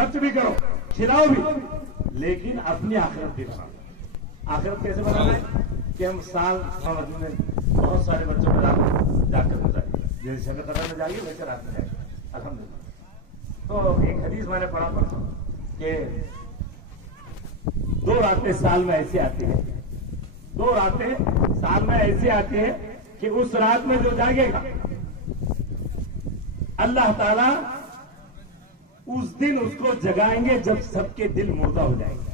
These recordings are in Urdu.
خرچ بھی کرو، کھلاؤ بھی، لیکن اپنی آخرت بھی بناؤ۔ آخرت کیسے بنانا ہے کہ ہم سال میں بہت سارے بچوں کو جا کر گزارے، جیسے شب قدر میں جائیے ویسے رات میں جائیے الحمدللہ۔ تو ایک حدیث میں نے پڑھا کہ 2 راتیں سال میں ایسی آتی ہیں، 2 راتیں سال میں ایسی آتی ہیں کہ اس رات میں جو جاگے گا اللہ تعالیٰ اس دن اس کو جگائیں گے جب سب کے دل مردہ ہو جائیں گے۔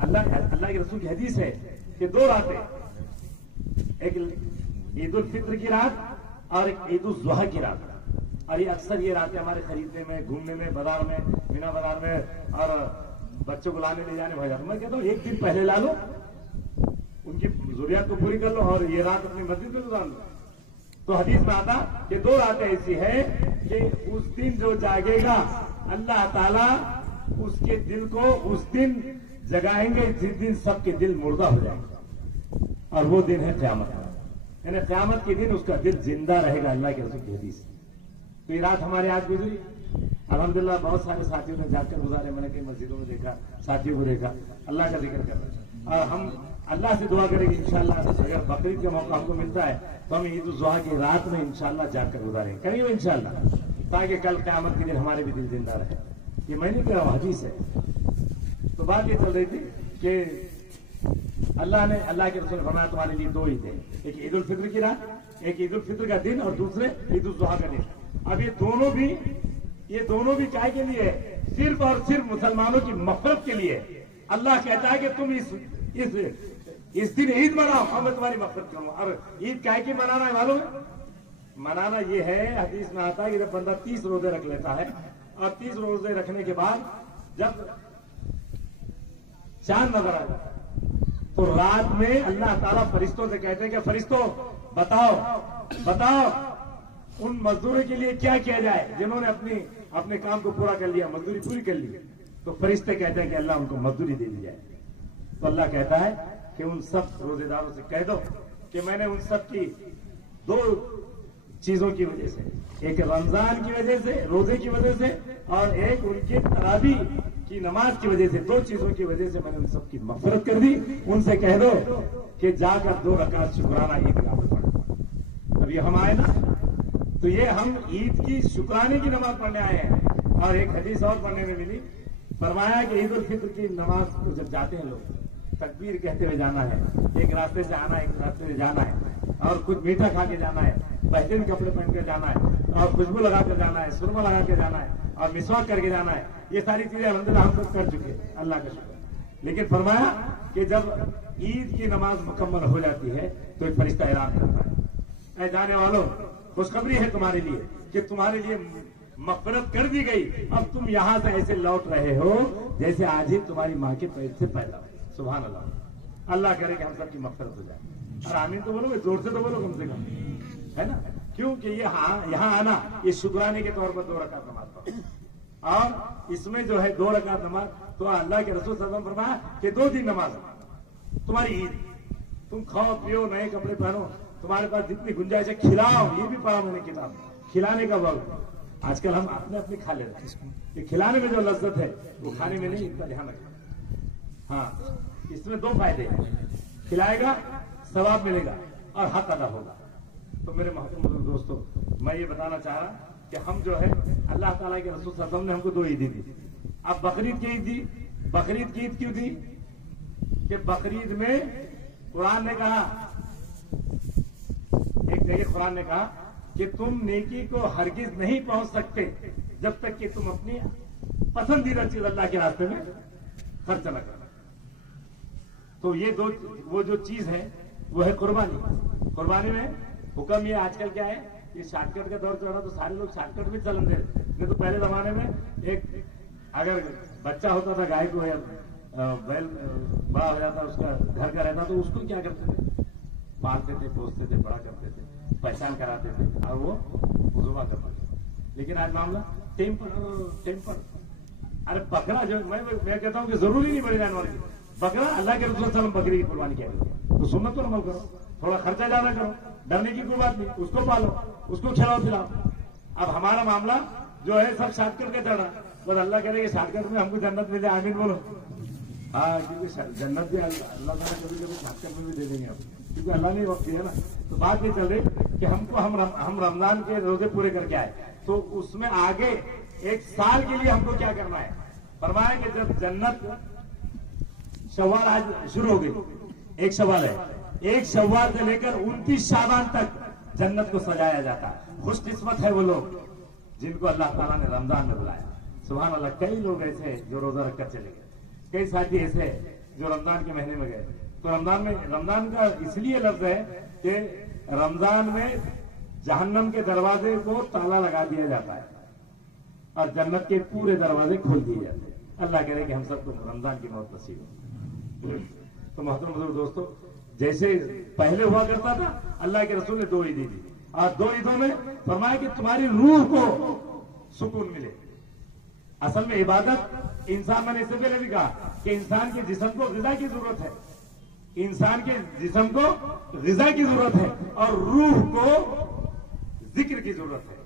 اللہ کے رسول کی حدیث ہے کہ 2 راتیں، ایک عید الفطر کی رات اور ایک عید الاضحیٰ کی رات، اور یہ اکثر یہ راتیں ہمارے خریدنے میں، گھومنے میں، بازار میں، مینا بازار میں اور بچوں کو لانے لے جانے میں ہو جاتا۔ میں کہتا ہوں ایک دن پہلے لا لو، ان کی ضروریات کو پوری کر لو اور یہ رات اپنی مسجد میں گزار لو۔ تو حدیث میں آتا کہ 2 راتیں ایسی ہے کہ اس دن جو جاگے گا اللہ تعالیٰ اس کے دل کو اس دن جگائیں گے جس دن سب کے دل مردہ ہو جائیں گے، اور وہ دن ہے قیامت کا، یعنی قیامت کے دن اس کا دل زندہ رہے گا، اللہ کے رسول کی حدیث۔ تو یہ رات ہمارے آج گزری، الحمدللہ بہت سارے ساتھیوں نے جا کر گزارے، میں نے کئی مسجدوں میں دیکھا، ساتھیوں کو دیکھا، اللہ کا ذکر کر رہے ہیں، اور ہم اللہ سے دعا کریں گے انشاءاللہ اگر بقرعید کا موقع ہم کو ملتا ہے تو ہم عید الاضحیٰ کی رات میں انشاءاللہ جا کر گزاریں گے، کریں گے انشاءاللہ، تاکہ کل قیامت کے دن ہمارے بھی دل زندہ رہے۔ یہ میں نہیں کہہ رہا ہوں، حدیث ہے۔ تو بات یہ چل رہی تھی کہ اللہ کے رسول نے فرمایا تمہارے لیے 2 عیدیں، ایک عید الفطر کی رات، ایک عید الفطر کا دن، اور دوسرے عید الاضحیٰ کا دن۔ اب یہ دونوں بھی کائے کے لیے؟ صرف اور صرف مسلمانوں کی مغفرت کے لیے۔ اللہ کہتا ہے کہ تم اس دن عید مناؤ اور میں تمہاری مغفرت کروں۔ اور عید کائے کی منانا ہے معلوم ہے؟ منانا یہ ہے، حدیث میں آتا ہے کہ جب بندہ 30 روزے رکھ لیتا ہے اور 30 روزے رکھنے کے بعد جب چاند نظر آ جاتا ہے تو رات میں اللہ تعالیٰ فرشتوں سے کہتے ہیں کہ فرشتوں بتاؤ ان مزدوروں کے لیے کیا کیا جائے جنہوں نے اپنے کام کو پورا کر لیا، مزدوری پوری کر لی۔ تو فرشتے کہتے ہیں کہ اللہ ان کو مزدوری دے دی جائے۔ تو اللہ کہتا ہے کہ ان سب روزے داروں سے کہہ دو کہ میں نے ان سب کی 2 چیزوں کی وجہ سے، ایک رمضان کی وجہ سے، روزے کی وجہ سے، اور ایک ان کی تراویح کی نماز کی وجہ سے، 2 چیزوں کی وجہ سے میں نے ان سب کی مغفرت کر دی۔ ان سے کہہ دو کہ جا کر 2 رکعت شکرانہ عید کا پڑھو۔ اب یہ ہم آئے نا، تو یہ ہم عید کی شکرانے کی نماز پڑھنے آئے ہیں۔ اور ایک حدیث اور پڑھنے میں ملی، فرمایا کہ عید الفطر کی نماز کو جب جاتے ہیں لوگ تکبیر کہتے ہوئے جانا ہے، ایک راستے سے آنا ہے، ایک راستے سے جانا ہے، اور کچھ میٹھا کھا کے جانا ہے، بہترین کپڑے پہن کے جانا ہے، اور خوشبو لگا کر جانا ہے، سرما لگا کے جانا ہے، اور مسواک کر کے جانا ہے۔ یہ ساری چیزیں الحمدللہ ہم سب کر چکے، اللہ کا شکر۔ لیکن فرمایا کہ جب عید کی نماز مکمل ہو جاتی ہے تو ایک فرشتہ اعلان کرتا ہے، اے جانے والوں خوشخبری ہے تمہارے لیے کہ تمہارے لیے مغفرت کر دی گئی، اب تم یہاں سے ایسے لوٹ رہے ہو جیسے آج ہی تمہاری ماں کے پیٹ سے پیدا ہوئے۔ سبحان اللہ، اللہ کرے کہ ہم سب کی مغفرت ہو جائے۔ اور آمین تو بولو گے، زور سے تو بولو کم سے کم، ہے نا؟ کیونکہ یہاں آنا یہ شکرانے کے طور پر 2 رکعت نماز پڑھو، اور اس میں جو ہے 2 رکعت نماز تو اللہ کے رسول صلی اللہ علیہ وسلم فرمایا کہ 2 دن نماز تمہاری عید، تم کھاؤ پیو، نئے کپڑے پہنو، تمہارے پاس جتنی گنجائش ہے کھلاؤ۔ یہ بھی پڑھا میں نے کتاب، کھلانے کا وقت۔ آج کل ہم اپنے کھا لیتے ہیں، کہ کھلانے میں جو لذت ہے وہ کھانے میں نہیں، اتنا دھیان رکھنا۔ ہاں، اس میں 2 فائدے ہیں، کھلائے گا ثواب ملے گا اور حق ادا ہوگا۔ تو میرے محترم دوستو، میں یہ بتانا چاہ رہا کہ ہم جو ہے اللہ تعالیٰ کے رسول صلی اللہ علیہ وسلم نے ہم کو 2 عیدیں دی۔ اب بقرعید کی عید دی، بقرعید کی عید کیوں دی؟ کہ بقرعید میں قرآن نے کہا، ایک جگہ قرآن نے کہا کہ تم نیکی کو ہرگز نہیں پہنچ سکتے جب تک کہ تم اپنی پسندیدہ چیز اللہ کے راستے میں خرچ نہ کرو۔ تو یہ وہ جو چیز ہے وہ ہے قربانی۔ قربانی میں حکم یہ آج کل کیا ہے، یہ شارٹ کٹ کا دور چل رہا تو سارے لوگ شارٹ کٹ میں چلن دے رہے۔ نہیں تو پہلے زمانے میں ایک اگر بچہ ہوتا تھا گائے کو یا بیل بڑا ہو جاتا، اس کا گھر کا رہتا تو اس کو کیا کرتے تھے، پالتے تھے، پوستے تھے، بڑا کرتے تھے، پہچان کراتے تھے اور وہ ذبح کرتے تھے۔ لیکن آج معاملہ ٹیمپر، ارے بکرا جو میں کہتا ہوں کہ ضروری نہیں بڑی جانے والی بکرا، اللہ کے رسول صلی اللہ علیہ وسلم بکری کی قربانی کیا کرتے ہیں، تو سنت پر عمل کرو، تھوڑا خرچہ زیادہ کرو، ڈرنے کی کوئی بات نہیں، اس کو پالو، اس کو کھلاؤ پلاؤ۔ اب ہمارا معاملہ جو ہے سب شارٹ کٹ کا چل رہا ہے، بس اللہ کہہ رہے کہ شارٹ کٹ میں ہم کو جنت مل جائے، آمین بولو. ہاں کیونکہ جنت بھی اللہ تعالیٰ کبھی کبھی شارٹ کٹ میں بھی دے دیں گے آپ، کیونکہ اللہ نے وقت دیا نا. تو بات یہ چل رہی کہ ہم کو ہم رمضان کے روزے پورے کر کے آئے، تو اس میں آگے ایک سال کے لیے ہم کو کیا کرنا ہے. فرمایا کہ جب جنت شوال آج شروع ہو گئی، ایک شوال ہے، ایک شوال سے لے کر 29 شعبان تک جنت کو سجایا جاتا ہے. خوش قسمت ہے وہ لوگ جن کو اللہ تعالیٰ نے رمضان میں بلایا. سبحان اللہ. کئی لوگ ایسے ہیں جو روزہ رکھ کر چلے گئے، کئی ساتھی ایسے ہیں جو رمضان کے مہینے میں گئے. تو رمضان کا اس لیے لفظ ہے کہ رمضان میں جہنم کے دروازے کو تالا لگا دیا جاتا ہے اور جنت کے پورے دروازے کھول دیے جاتے ہیں. اللہ کرے کہ ہم سب کو رمضان کی موت نصیب ہو. تو محترم بزرگ دوستو، جیسے پہلے ہوا کرتا تھا، اللہ کے رسول نے 2 عیدیں دی اور 2 عیدوں میں فرمایا کہ تمہاری روح کو سکون ملے. اصل میں عبادت انسان، میں نے اس سے پہلے بھی کہا کہ انسان کے جسم کو غذا کی ضرورت ہے، انسان کے جسم کو غذا کی ضرورت ہے اور روح کو ذکر کی ضرورت ہے،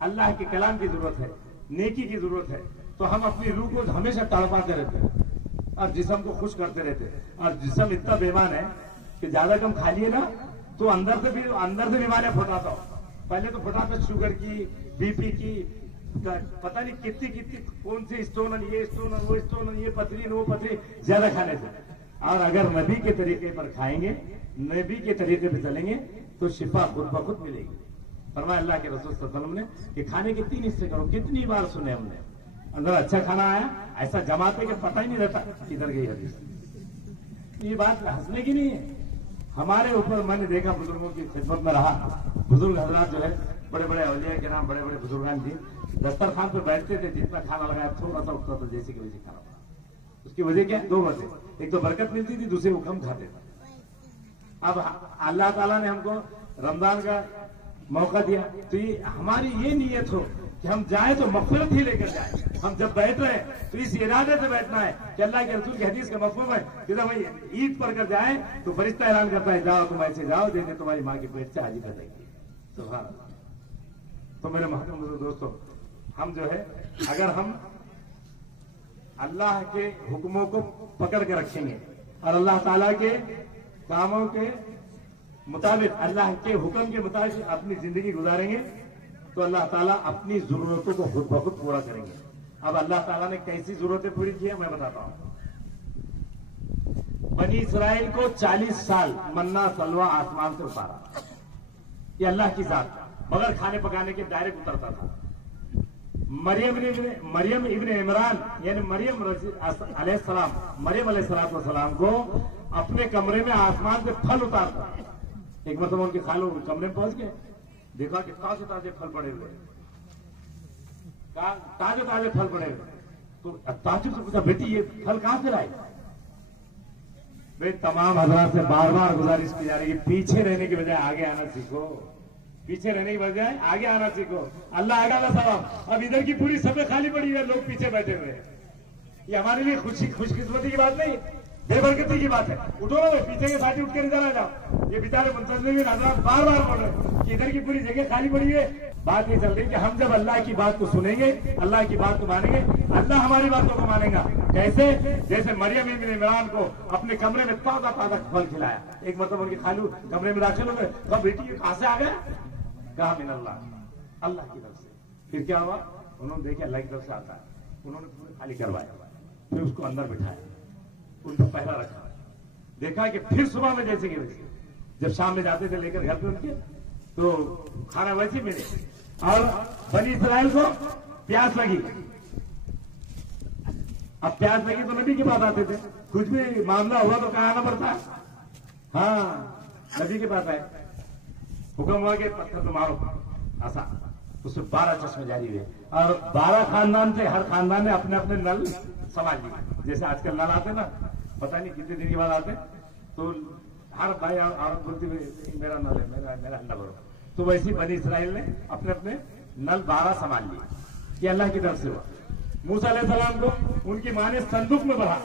اللہ کے کلام کی ضرورت ہے، نیکی کی ضرورت ہے. تو ہم اپنی روح کو ہمیشہ تڑپاتے رہتے ہیں اور جسم کو خوش کرتے رہتے ہیں. اور جسم اتنا بیمان ہے کہ زیادہ کم کھا لیے نا تو اندر سے بیماریاں پھٹاتا ہو. پہلے تو پھٹاتا شوگر کی، بی پی کی، پتہ نہیں کتنی کون سی اسٹون، یہ اسٹون، وہ اسٹون، یہ پتھری، وہ پتھری، زیادہ کھانے سے. اور اگر نبی کے طریقے پر کھائیں گے، نبی کے طریقے پہ چلیں گے تو شفا خود بخود ملے گی. فرمایا اللہ کے رسول صلی اللہ علیہ وسلم نے کہ کھانے کے 3 حصے کرو. کتنی بار سنے ہم نے، اندر اچھا کھانا آیا ایسا جماتے کہ پتہ ہی نہیں رہتا کدھر گئی حدیث. یہ بات ہنسنے کی نہیں ہے. ہمارے اوپر میں نے دیکھا، بزرگوں کی خدمت میں رہا، بزرگ حضرات جو ہے بڑے بڑے اولیاء کے نام، بڑے بڑے بزرگان جی دسترخوان پہ بیٹھتے تھے، جتنا کھانا لگایا تھوڑا سا اٹھتا تھا جیسے کہ ویسے کھانا پڑا. اس کی وجہ کیا ہے؟ 2 وجہ. ایک تو برکت ملتی تھی، دوسرے وہ کم کھاتے تھے. اب اللہ تعالیٰ نے ہم کو رمضان کا موقع دیا تو ہماری یہ نیت ہو کہ ہم جائیں تو مغفرت ہی لے کر جائیں. ہم جب بیٹھ رہے ہیں تو اس ارادے سے بیٹھنا ہے کہ اللہ کے رسول کی حدیث کا مفہوم ہے کہ جب عید پڑھ کر جائیں تو فرشتہ اعلان کرتا ہے جاؤ تم ایسے جاؤ جیسے تمہاری ماں کے پیٹ سے حاجی کر دیں گے. سبحان اللہ. تو میرے محترم دوستوں، ہم جو ہے اگر ہم اللہ کے حکموں کو پکڑ کے رکھیں گے اور اللہ تعالیٰ کے کاموں کے مطابق، اللہ کے حکم کے مطابق اپنی زندگی گزاریں گے تو اللہ تعالیٰ اپنی ضرورتوں کو خود بخود پورا کریں گے. اب اللہ تعالیٰ نے کیسی ضرورتیں پوری کی ہیں میں بتاتا ہوں. بنی اسرائیل کو 40 سال منا سلوا آسمان سے اتارا. یہ اللہ کی ذات بغیر کھانے پکانے کے ڈائریکٹ اترتا تھا. مریم ابن عمران یعنی مریم علیہ السلام کو اپنے کمرے میں آسمان سے پھل اتارتا. ایک مرتبہ ان کے خالوں کمرے میں پہنچ گئے، دیکھا کہ تازے تازے پھل پڑے ہوئے، تازے تازے پھل پڑے ہوئے. تو تعجب سے پوچھا بیٹی یہ پھل کہاں سے لائے؟ بھائی تمام حضرات سے بار بار گزارش کی جا رہی ہے پیچھے رہنے کی بجائے آگے آنا سیکھو. پیچھے رہنے کی بجائے آگے آنا سیکھو. اللہ آگے آنا ثواب. اب ادھر کی پوری سبیں خالی پڑی ہوئی ہے، لوگ پیچھے بیٹھے ہوئے. یہ ہمارے لیے خوش قسمتی کی بات نہیں، بے برکتی کی بات ہے. اٹھو نا پیچھے کے ساتھی اٹھ کر ادھر آ جاؤ. یہ بیچارے منتظر حضرات بار بار بول رہے ہیں کہ ادھر کی پوری جگہ خالی پڑی ہے. بات یہ چل رہی ہے کہ ہم جب اللہ کی بات کو سنیں گے، اللہ کی بات کو مانیں گے، اللہ ہماری باتوں کو مانے گا. کیسے؟ جیسے مریم ابن عمران کو اپنے کمرے میں تازہ تازہ پھل کھلایا. ایک مرتبہ ان کی خالو کمرے میں داخل ہو گئے، کہا بیٹی یہ کہاں سے آ گیا؟ کہا من اللہ، اللہ کی طرف سے. پھر کیا ہوا؟ انہوں نے دیکھا اللہ کی طرف سے آتا ہے. انہوں نے پورے خالی کروایا، پھر اس کو اندر بٹھایا، ان کو پہلا رکھا. دیکھا کہ پھر صبح میں جیسے کہ ویسے جب شام میں جاتے تھے لے کر گھر پہ ان کے تو کھانا ویسے ملے. اور بنی اسرائیل کو پیاس لگی. اب پیاس لگی تو نبی کے پاس آتے تھے. کچھ بھی معاملہ ہوا تو کہاں آنا پڑتا؟ ہاں نبی کے پاس آئے. حکم ہوا کہ پتھر تو مارو آسان. اس سے 12 چشمے جاری ہوئے اور 12 خاندان تھے. ہر خاندان نے اپنے اپنے نل سنبھال لیے. جیسے آج کل نل آتے نا، پتہ نہیں کتنے دن کے بعد آتے، تو ہر بھائی عورت بولتی ہوئی میرا نل ہے، میرا نل ہو. تو ویسے بنی اسرائیل نے اپنے اپنے نل 12 سنبھال لیے. یہ اللہ کی طرف سے ہوا. موسیٰ علیہ السلام کو ان کی ماں نے صندوق میں بڑھا.